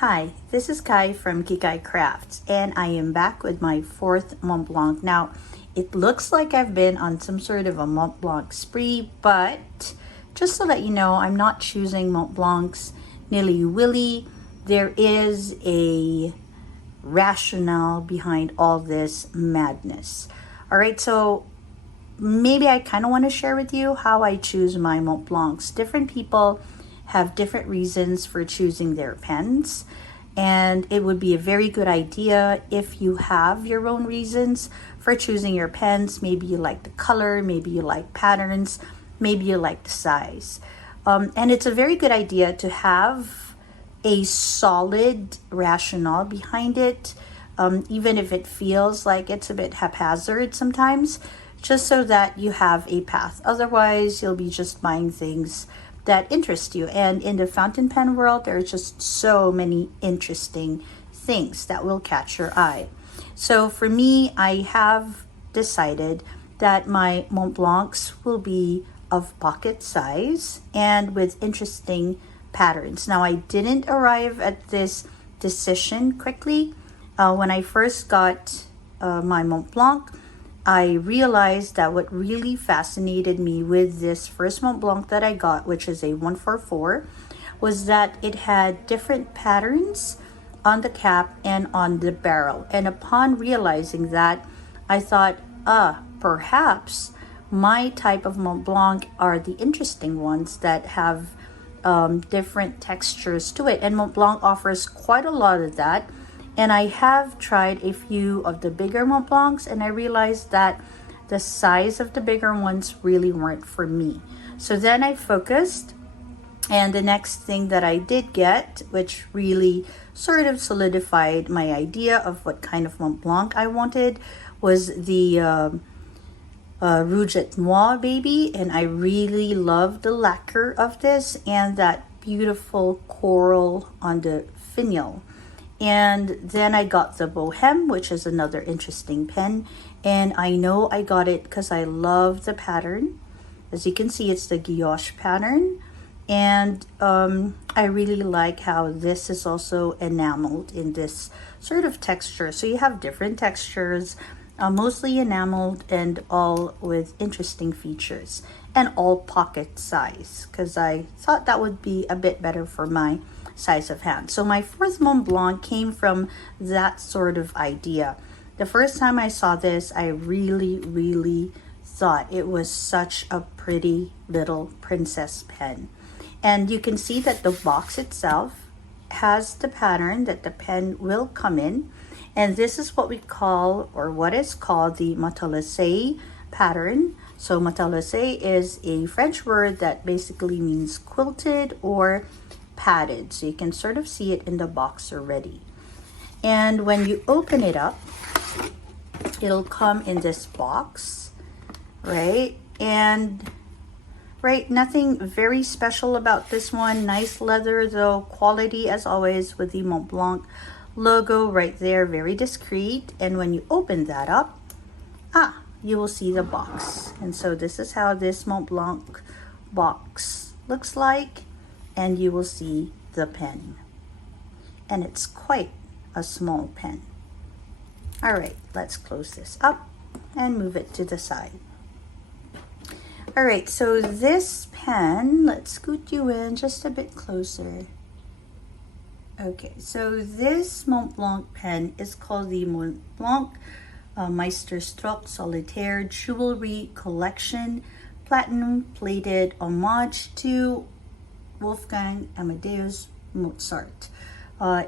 Hi, this is Kai from Kikai Crafts, and I am back with my fourth Montblanc. Now, it looks like I've been on some sort of a Montblanc spree, but just to let you know, I'm not choosing Montblancs nilly-willy. There is a rationale behind all this madness. All right, so maybe I kind of want to share with you how I choose my Montblancs. Different people have different reasons for choosing their pens, and it would be a very good idea if you have your own reasons for choosing your pens. Maybe you like the color, maybe you like patterns, maybe you like the size, and it's a very good idea to have a solid rationale behind it, even if it feels like it's a bit haphazard sometimes, just so that you have a path. Otherwise, you'll be just buying things that interest you. And in the fountain pen world, there are just so many interesting things that will catch your eye. So for me, I have decided that my Montblancs will be of pocket size and with interesting patterns. Now, I didn't arrive at this decision quickly. When I first got my Montblanc, I realized that what really fascinated me with this first Montblanc that I got, which is a 144, was that it had different patterns on the cap and on the barrel. And upon realizing that, I thought, perhaps my type of Montblanc are the interesting ones that have different textures to it. And Montblanc offers quite a lot of that. And I have tried a few of the bigger Montblancs, and I realized that the size of the bigger ones really weren't for me. So then I focused, and the next thing that I did get, which really sort of solidified my idea of what kind of Montblanc I wanted, was the Rouge et Noir baby. And I really love the lacquer of this and that beautiful coral on the finial. And then I got the Bohème, which is another interesting pen. And I know I got it because I love the pattern. As you can see, it's the guilloche pattern. And I really like how this is also enameled in this sort of texture. So you have different textures, mostly enameled and all with interesting features. And all pocket size, because I thought that would be a bit better for my size of hand. So my fourth Montblanc came from that sort of idea. The first time I saw this, I really thought it was such a pretty little princess pen. And you can see that the box itself has the pattern that the pen will come in. And this is what we call, or what is called, the matelassé pattern. So matelassé is a French word that basically means quilted or padded. So you can sort of see it in the box already. And when you open it up, it'll come in this box, right? And nothing very special about this one. Nice leather though, quality as always, with the Montblanc logo right there, very discreet. And when you open that up, you will see the box. And so this is how this Montblanc box looks like. And you will see the pen. And it's quite a small pen. All right, let's close this up and move it to the side. All right, so this pen, let's scoot you in just a bit closer. Okay, so this Montblanc pen is called the Montblanc Meisterstruck Solitaire Jewellery Collection Platinum Plated Homage to Wolfgang Amadeus Mozart.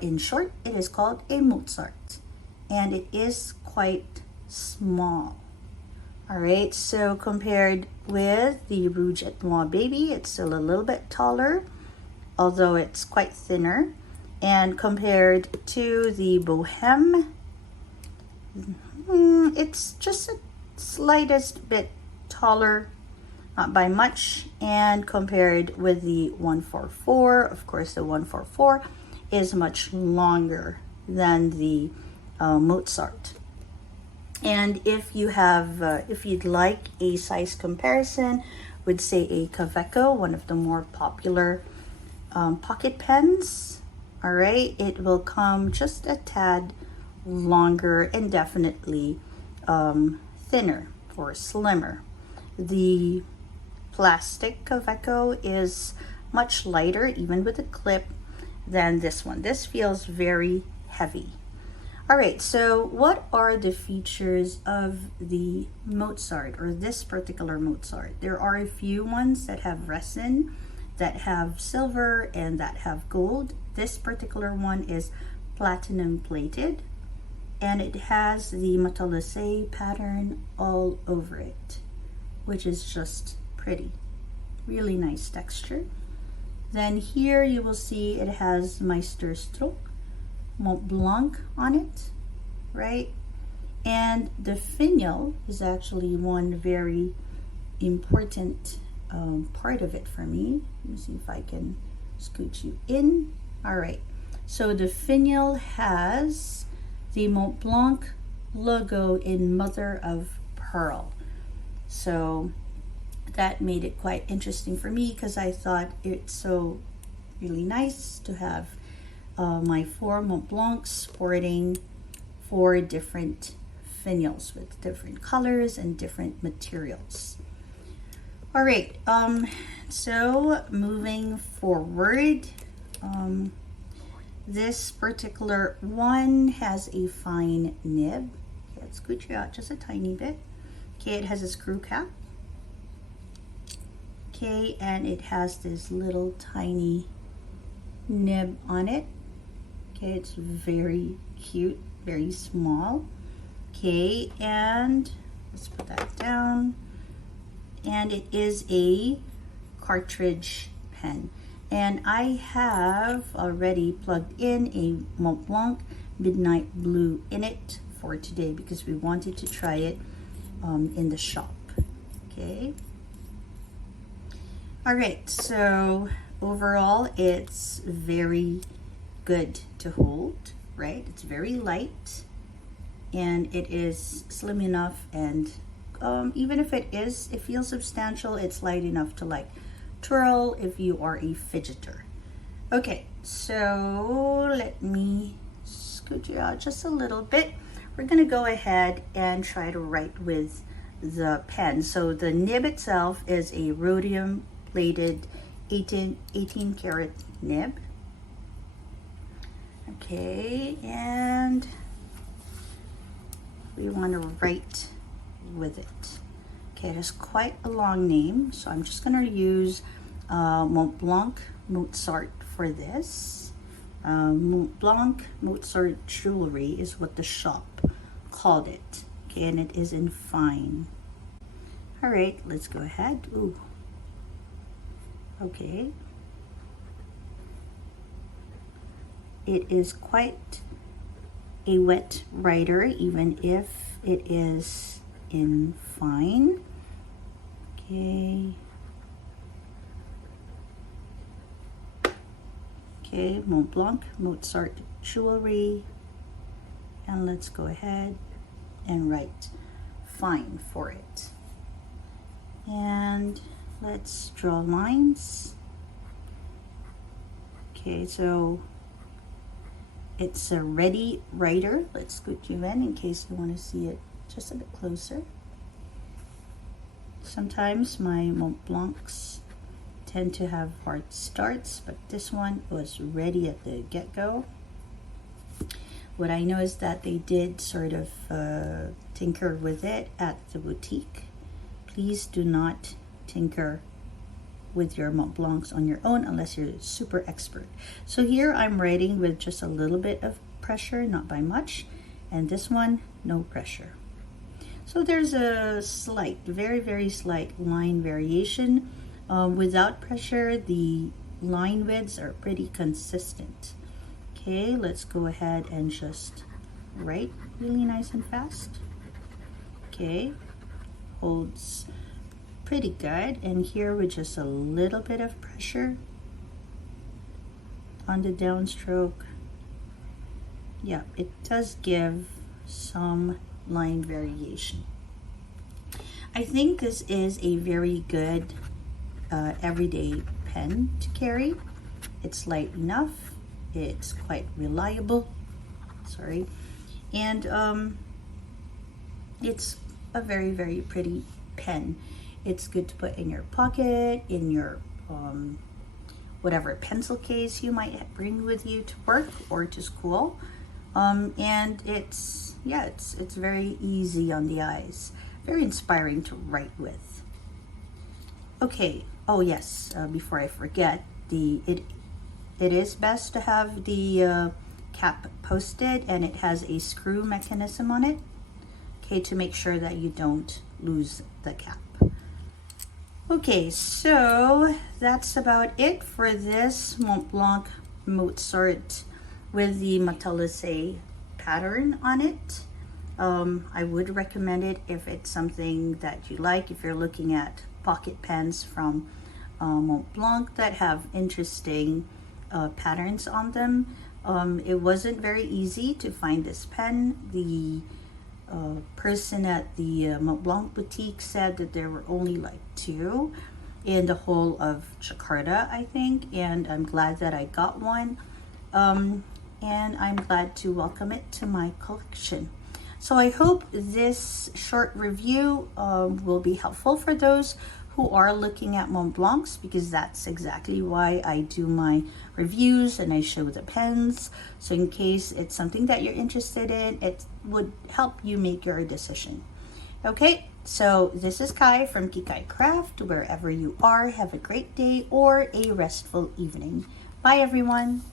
In short, it is called a Mozart, and it is quite small. All right, so compared with the Rouge et Noir baby, it's still a little bit taller, although it's quite thinner. And compared to the Bohème, it's just a slightest bit taller, not by much. And compared with the 144, of course the 144 is much longer than the Mozart. And if you have, if you'd like a size comparison, would say a Kaweco, one of the more popular pocket pens, All right, it will come just a tad longer and definitely thinner or slimmer. The plastic of Echo is much lighter, even with a clip, than this one. This feels very heavy. All right, so what are the features of the Mozart, or this particular Mozart? There are a few ones that have resin, that have silver, and that have gold. This particular one is platinum plated, and it has the matelassé pattern all over it, which is just pretty. Really nice texture. Then here you will see it has Meisterstuck, Montblanc on it, right? And the finial is actually one very important part of it for me. Let me see if I can scoot you in. All right, so the finial has the Montblanc logo in mother of pearl. So that made it quite interesting for me, because I thought it's so really nice to have my 4 Montblancs sporting 4 different finials with different colors and different materials. All right, so moving forward, this particular one has a fine nib. Okay, let's scoot you out just a tiny bit. Okay, it has a screw cap. Okay, and it has this little tiny nib on it. Okay, it's very cute, very small. Okay, and let's put that down. And it is a cartridge pen. And I have already plugged in a Montblanc Midnight Blue in it for today, because we wanted to try it in the shop. Okay. All right, so overall it's very good to hold, right? It's very light, and it is slim enough, and even if it feels substantial, it's light enough to like twirl if you are a fidgeter. Okay, so let me scoot you out just a little bit. We're gonna go ahead and try to write with the pen. So the nib itself is a rhodium plated 18 karat nib. Okay, and we want to write with it. Okay, it has quite a long name, so I'm just going to use Montblanc Mozart for this. Montblanc Mozart Jewellery is what the shop called it. Okay, and it is in fine. All right, let's go ahead. Ooh. Okay. It is quite a wet writer, even if it is in fine. Okay. Okay, Montblanc Mozart Jewellery. And let's go ahead and write fine for it. And let's draw lines. Okay, so it's a ready writer. Let's scoot you in case you want to see it just a bit closer. Sometimes my Montblancs tend to have hard starts, but this one was ready at the get-go. What I know is that they did sort of tinker with it at the boutique. Please do not tinker with your Montblancs on your own unless you're super expert. So here I'm writing with just a little bit of pressure, not by much, and this one, no pressure. So there's a slight, very, very slight line variation. Without pressure, the line widths are pretty consistent. Okay, let's go ahead and just write really nice and fast. Okay, holds pretty good, and here with just a little bit of pressure on the downstroke, yeah, it does give some line variation. I think this is a very good everyday pen to carry. It's light enough, It's quite reliable. Sorry. And it's a very, very pretty pen. It's good to put in your pocket, in your whatever pencil case you might bring with you to work or to school. And it's very easy on the eyes, very inspiring to write with. Okay, oh yes, before I forget, it is best to have the cap posted, and it has a screw mechanism on it, okay, to make sure that you don't lose the cap. Okay, so that's about it for this Montblanc Mozart with the Matelassé pattern on it. I would recommend it if it's something that you like, if you're looking at pocket pens from Montblanc that have interesting patterns on them. It wasn't very easy to find this pen. The person at the Montblanc boutique said that there were only like 2 in the whole of Jakarta, I think, and I'm glad that I got one, and I'm glad to welcome it to my collection. So I hope this short review will be helpful for those who are looking at Montblancs, because that's exactly why I do my reviews and I show the pens. So in case it's something that you're interested in, it would help you make your decision. Okay, so this is Kai from Kikai Craft. Wherever you are, have a great day or a restful evening. Bye everyone.